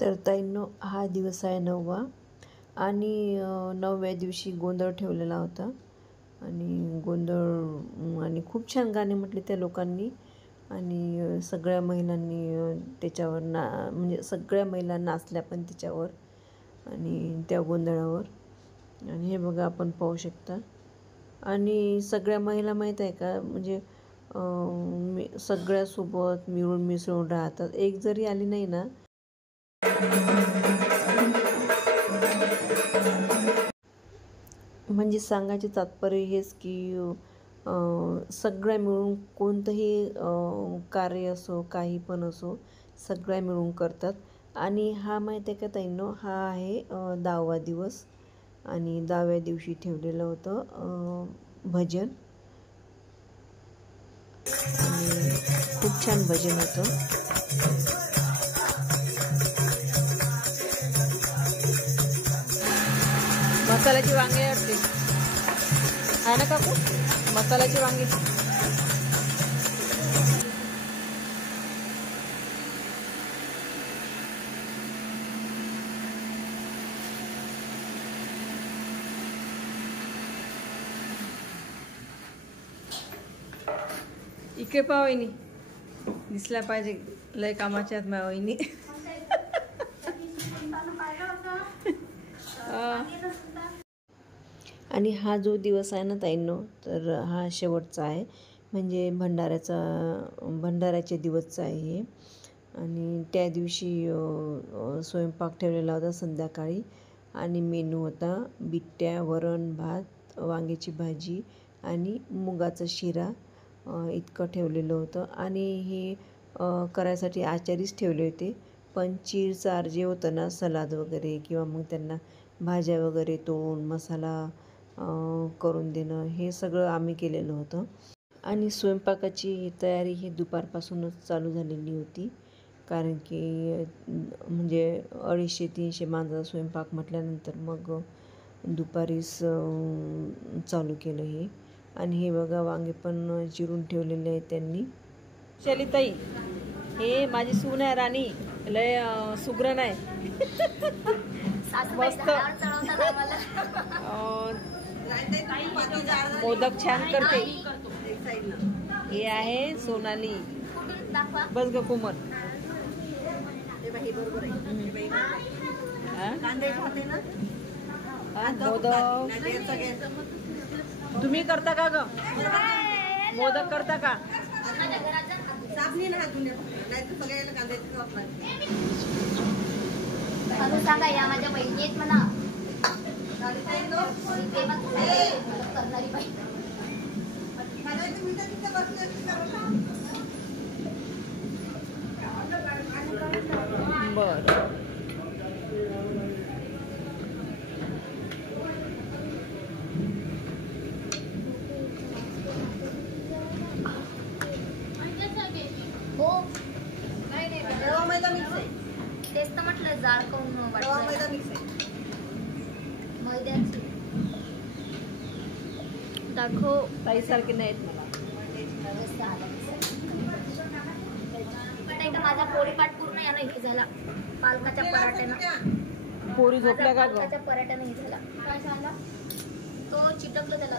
तर ताईंनो, हा दिवस आहे 9वा आणि 9व्या दिवशी गोंधळ ठेवलेला होता आणि गोंधळ आणि खूप छान गाणे म्हटले त्या लोकांनी आणि सगळ्या महिलांनी त्याच्यावर म्हणजे सगळ्या महिला नाचल्या पण त्याच्यावर आणि त्या गोंधळावर. आणि हे बघा आपण पाहू शकता. आणि सगळ्या महिला माहीत आहे का, म्हणजे सगळ्यासोबत मिळून मिसळून राहतात. एक जरी आली नाही ना, म्हणजे सांगायचे तात्पर्य हेच की सगळ्या मिळून कोणतंही कार्य असो, काही पण असो, सगळ्या मिळून करतात. आणि हा माहीत आहे का ताईंनो, हा आहे 10वा दिवस आणि 10व्या दिवशी ठेवलेलं होतं भजन आणि खूप छान भजन होतं. मसाल्याची वांगे वाटते आहे ना काकू, मसाल्याची वांगी. इकडे पहा वहिनी, दिसल्या पाहिजे, लय कामाच्या आहेत माझ्या वहिनी. आणि हा जो दिवस आहे ना ताईंनो, तर हा शेवटचा आहे, म्हणजे भंडाऱ्याचे दिवसचा आहे हे. आणि त्या दिवशी स्वयंपाक ठेवलेला होता संध्याकाळी आणि मेनू होता बिट्ट्या, वरण, भात, वांग्याची भाजी आणि मुगाचा शिरा इतकं ठेवलेलं होतं. आणि हे करायसाठी आचारीच ठेवले होते, पण चीरचार जे होतं ना, सलाद वगैरे किंवा मग त्यांना भाज्या वगैरे तोडून मसाला करून देणं, हे सगळं आम्ही केलेलं होतं. आणि स्वयंपाकाची तयारी ही दुपारपासूनच चालू झालेली होती, कारण की म्हणजे 250-300 माणसाचा स्वयंपाक म्हटल्यानंतर मग दुपारीच चालू केलं हे. आणि हे बघा वांगे पण चिरून ठेवलेले आहेत त्यांनी. शैलीताई, हे माझी सून आहे राणी, लय सुगरण आहे. मस्त मोदक छान करते. हे आहे सोनाली. बस ग कोमल. मोदक तुम्ही करता का ग? मोदक करता का? सांगा, या माझ्या बहिणी आहेत म्हणा. बर. हो, तेच तर म्हटलं, जाड करून मैद्याची दाखव. ताई सारखी नाहीत. माझा पोळीपाट पूर्ण यानं हे झाला, पालकाच्या पराठ्यानं. पोरी झोपल्या का ग? पालकाच्या पराठ्यानं हे झाला. काय झाला? तो चिटकलं त्याला.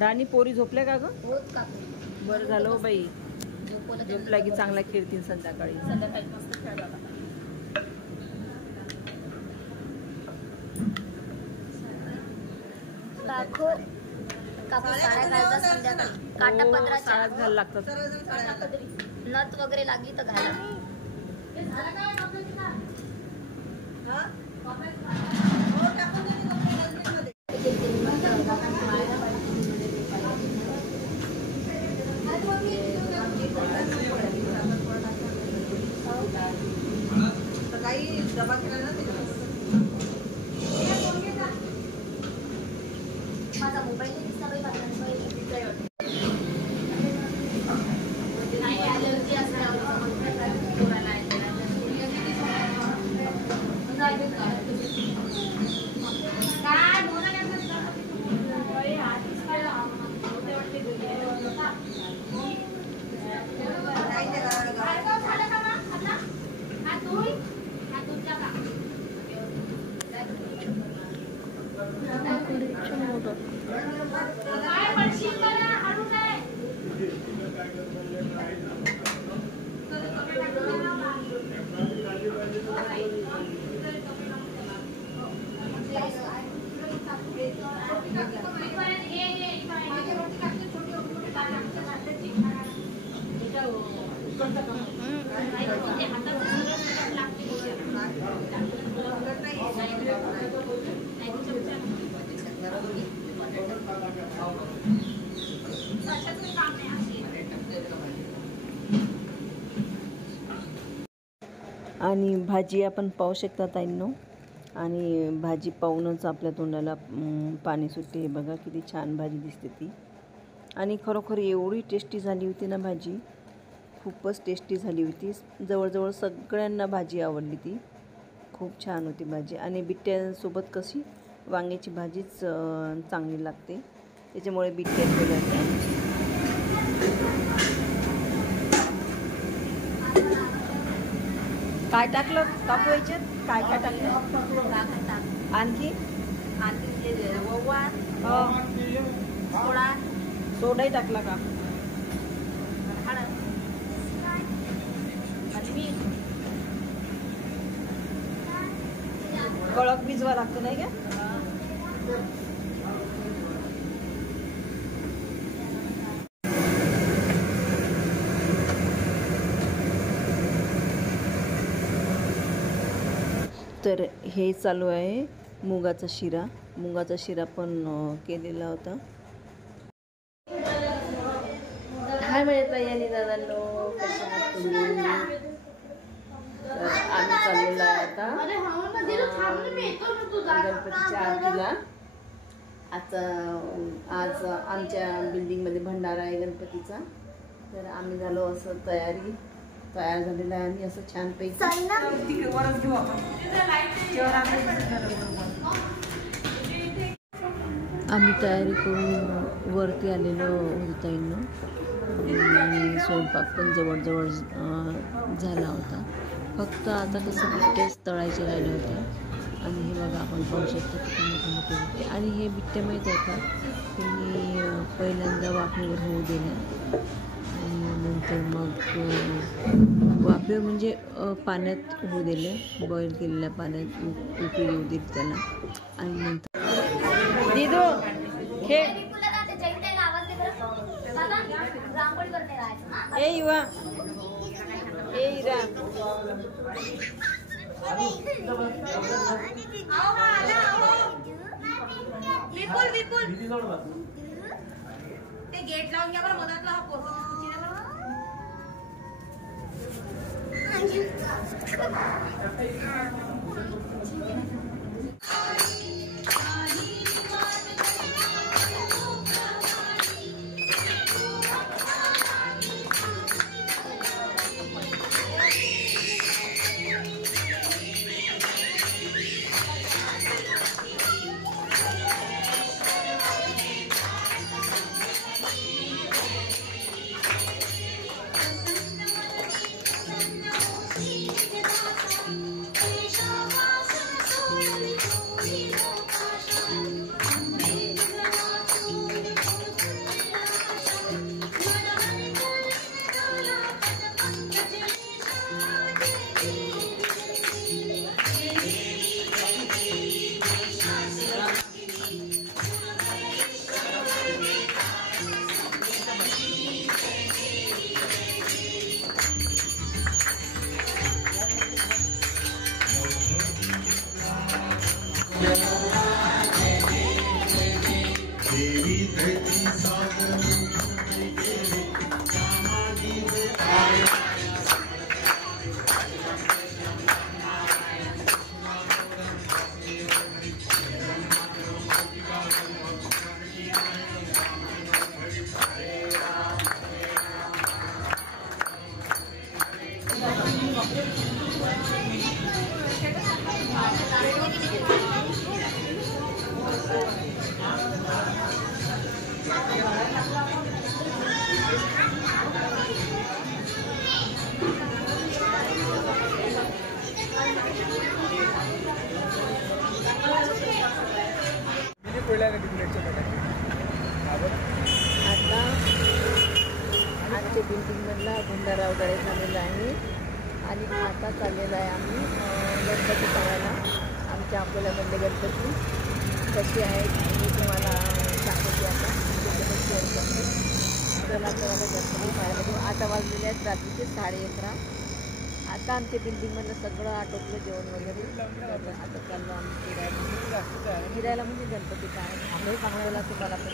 राणी, पोरी झोपल्या का ग? होत का? बरं झालं हो बाई, झोपला की चांगला खेळतील संध्याकाळी. मस्त खेळ झाला. दाखव. कापूस साड्या घालतात संध्याकाळी, काटा पदराच्या घाल लागतात. नथ वगैरे लागली तर घाला. माझा मोबाईल आणि भाजी आपण पाहू शकता ताईंनो. आणि भाजी पाहूनच आपल्या तोंडाला पाणी सुटते. बघा किती छान भाजी दिसते ती. आणि खरोखर एवढी टेस्टी झाली होती ना भाजी, खूपच टेस्टी झाली होती. जवळजवळ सगळ्यांना भाजी आवडली ती. खूप छान होती भाजी. आणि बिट्ट्यासोबत कशी वांग्याची भाजीच चांगली लागते, त्याच्यामुळे बिट्ट्या केल्या. काय टाकलं काकू याच्यात? काय काय टाकलं आणखी? सोडाही टाकला का? कडक भिजवा लागतं नाही का? तर हे चालू आहे मुगाचा शिरा. मुगाचा शिरा पण केलेला होता. हाय मिळत यांनी दादांनो, कशा आहात तुम्ही? तर आम्ही चाललेलो आहे आता गणपतीच्या आरतीला. आज आमच्या बिल्डिंगमध्ये भंडारा आहे गणपतीचा. तर आम्ही झालो असं तयार झालेला आहे. आणि असं छानपैकी आम्ही तयारी करून वरती आलेलो होतो आणि स्वयंपाक पण जवळजवळ झाला होता. फक्त आता कसं बिट्ट्याच तळायचे राहिले होते. आणि हे बघा आपण पाहू शकतो किती मोठे मोठे बिट्टे. आणि हे बिट्टे माहीत आहे का, त्यांनी पहिल्यांदा वाफेवर होऊ दिल्या आणि नंतर मग वाफेवर म्हणजे पाण्यात होऊ दिले, बॉईल केलेल्या पाण्यात उकळी येऊ दिली त्याला. आणि नंतर दिदो खेळ ए युवा ए इरा विपुल ते गेट लावून घ्या बरं मधातला हा पोरगा. आता आमच्या बिल्डिंगमधला भंडारा वगैरे झालेला आहे. आणि आता चाललेला आहे आम्ही गणपती पाहायला. आमच्या अकोल्यामधले गणपती कसे आहेत मी तुम्हाला सांगते. आता शेअर करते. चला तर गणपती पाहायला घेऊ. आता वाजलेले आहेत रात्रीचे 11:30. आता आमच्या बिल्डिंगमधलं सगळं आटोपलं जेवण वगैरे. आता चाललो आम्ही फिरायला म्हणजे गणपती काय चांगलं तुम्हाला पण